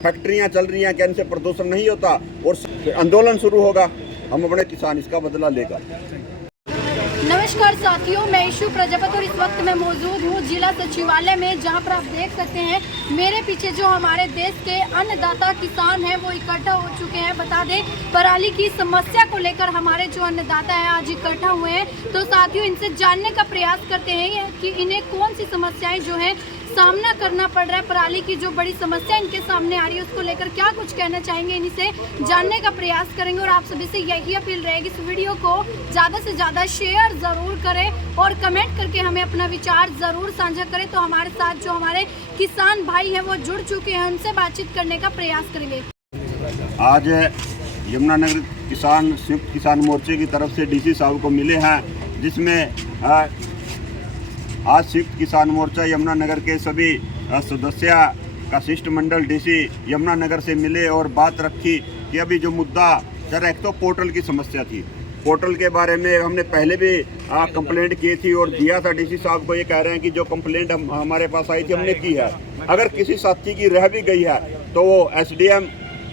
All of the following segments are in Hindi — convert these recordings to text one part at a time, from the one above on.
फैक्ट्रियां चल रही हैं, क्या इनसे प्रदूषण नहीं होता? और आंदोलन शुरू होगा, हम अपने किसान इसका बदला लेगा। नमस्कार साथियों, मैं ईशु प्रजापति और इस वक्त मैं मौजूद हूँ जिला सचिवालय में, जहाँ पर आप देख सकते हैं मेरे पीछे जो हमारे देश के अन्नदाता किसान हैं वो इकट्ठा हो चुके हैं। बता दें, पराली की समस्या को लेकर हमारे जो अन्नदाता हैं आज इकट्ठा हुए हैं। तो साथियों, इनसे जानने का प्रयास करते हैं कि इन्हें कौन सी समस्याएं जो है सामना करना पड़ रहा है, पराली की जो बड़ी समस्या इनके सामने आ रही है उसको लेकर क्या कुछ कहना चाहेंगे, इनसे जानने का प्रयास करेंगे। और आप सभी से यही अपील रहेगी, इस वीडियो को ज़्यादा से ज़्यादा शेयर ज़रूर करें और कमेंट करके हमें अपना विचार ज़रूर साझा करें। तो हमारे साथ जो हमारे किसान भाई हैं वो जुड़ चुके हैं, उनसे बातचीत करने का प्रयास करेंगे। आज यमुनानगर किसान संयुक्त किसान मोर्चे की तरफ से डीसी साहब को मिले हैं, जिसमें आज संयुक्त किसान मोर्चा यमुनानगर के सभी सदस्य का शिष्टमंडल डीसी यमुनानगर से मिले और बात रखी कि अभी जो मुद्दा सर, एक तो पोर्टल की समस्या थी। पोर्टल के बारे में हमने पहले भी कंप्लेंट की थी और दिया था डीसी साहब को। ये कह रहे हैं कि जो कंप्लेंट हमारे पास आई थी हमने की है, अगर किसी साथी की रह भी गई है तो वो एसडीएम,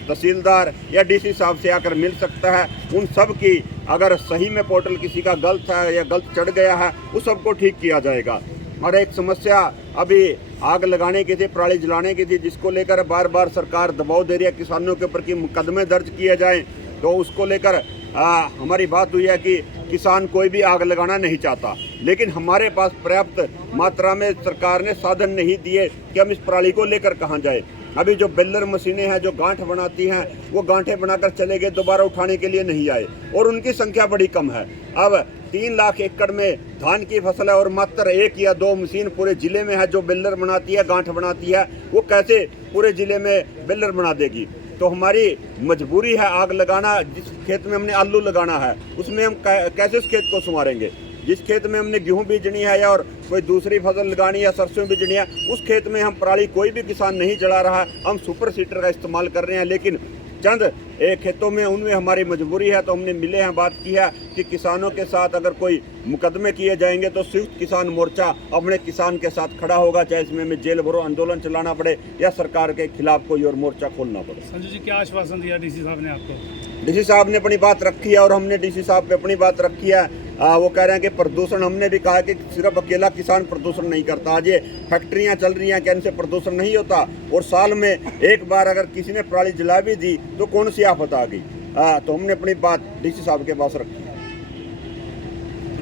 तहसीलदार या डीसी साहब से आकर मिल सकता है। उन सब की अगर सही में पोर्टल किसी का गलत है या गलत चढ़ गया है, उस सबको ठीक किया जाएगा। और एक समस्या अभी आग लगाने की थी, पराली जलाने की थी, जिसको लेकर बार बार सरकार दबाव दे रही है किसानों के ऊपर कि मुकदमे दर्ज किए जाएं। तो उसको लेकर हमारी बात हुई है कि किसान कोई भी आग लगाना नहीं चाहता, लेकिन हमारे पास पर्याप्त मात्रा में सरकार ने साधन नहीं दिए कि हम इस पराली को लेकर कहाँ जाए। अभी जो बेलर मशीनें हैं जो गांठ बनाती हैं, वो गांठें बनाकर चले गए, दोबारा उठाने के लिए नहीं आए और उनकी संख्या बड़ी कम है। अब 3 लाख एकड़ में धान की फसल है और मात्र 1 या 2 मशीन पूरे जिले में है जो बेलर बनाती है, गांठ बनाती है। वो कैसे पूरे जिले में बेलर बना देगी? तो हमारी मजबूरी है आग लगाना। जिस खेत में हमने आलू लगाना है उसमें हम कैसे उस खेत को संवारेंगे? जिस खेत में हमने गेहूं बीजनी है या और कोई दूसरी फसल लगानी है, सरसों बीजनी है, उस खेत में हम पराली कोई भी किसान नहीं जला रहा है। हम सुपर सीटर का इस्तेमाल कर रहे हैं, लेकिन चंद खेतों में उनमें हमारी मजबूरी है। तो हमने मिले हैं, बात की है कि किसानों के साथ अगर कोई मुकदमे किए जाएंगे तो संयुक्त किसान मोर्चा अपने किसान के साथ खड़ा होगा, चाहे इसमें हमें जेल भरो आंदोलन चलाना पड़े या सरकार के खिलाफ कोई और मोर्चा खोलना पड़े। संजय जी, क्या आश्वासन दिया डीसी साहब ने आपको? डीसी साहब ने अपनी बात रखी है और हमने डीसी साहब पे अपनी बात रखी है। वो कह रहे हैं कि प्रदूषण, हमने भी कहा कि सिर्फ अकेला किसान प्रदूषण नहीं करता। आज ये फैक्ट्रियां चल रही हैं, क्या इनसे प्रदूषण नहीं होता? और साल में एक बार अगर किसी ने पराली जला भी दी तो कौन सी आफत आ गई? तो हमने अपनी बात डीसी साहब के पास रखी।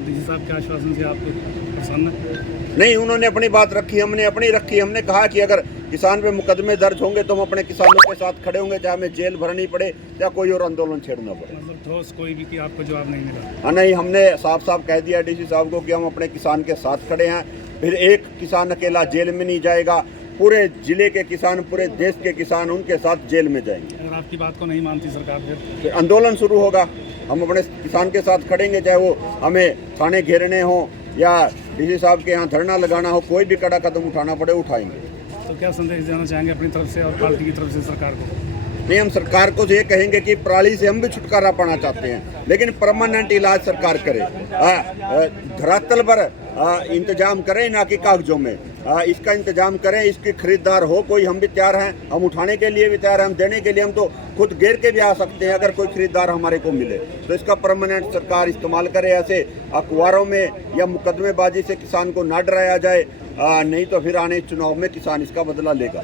डीसी साहब के आश्वासन से आपको प्रसन्न नहीं, उन्होंने अपनी बात रखी, हमने अपनी रखी। हमने कहा कि अगर किसान पे मुकदमे दर्ज होंगे तो हम अपने किसानों के साथ खड़े होंगे, चाहे हमें जेल भरनी पड़े या कोई और आंदोलन छेड़ना पड़े। मतलब ठोस कोई भी कि आपको जवाब नहीं मिला? हाँ, नहीं, हमने साफ साफ कह दिया डीसी साहब को कि हम अपने किसान के साथ खड़े हैं। फिर एक किसान अकेला जेल में नहीं जाएगा, पूरे जिले के किसान, पूरे देश के किसान उनके साथ जेल में जाएंगे। अगर आपकी बात को नहीं मानती सरकार फिर आंदोलन शुरू होगा। हम अपने किसान के साथ खड़ेंगे, चाहे वो हमें थाने घेरने हो या डीसी साहब के यहाँ धरना लगाना हो, कोई भी कड़ा कदम उठाना पड़े उठाएंगे। तो क्या संदेश देना चाहेंगे अपनी तरफ से और पार्टी की तरफ से सरकार को? नहीं, हम सरकार को ये कहेंगे कि पराली से हम भी छुटकारा पाना चाहते हैं, लेकिन परमानेंट इलाज सरकार करे, धरातल पर इंतजाम करें, ना कि कागजों में। इसका इंतजाम करें, इसकी खरीदार हो कोई, हम भी तैयार हैं, हम उठाने के लिए भी तैयार हैं, हम देने के लिए हम तो खुद घेर के भी आ सकते हैं अगर कोई खरीदार हमारे को मिले। तो इसका परमानेंट सरकार इस्तेमाल करे। ऐसे अखबारों में या मुकदमेबाजी से किसान को ना डराया जाए, नहीं तो फिर आने चुनाव में किसान इसका बदला लेगा।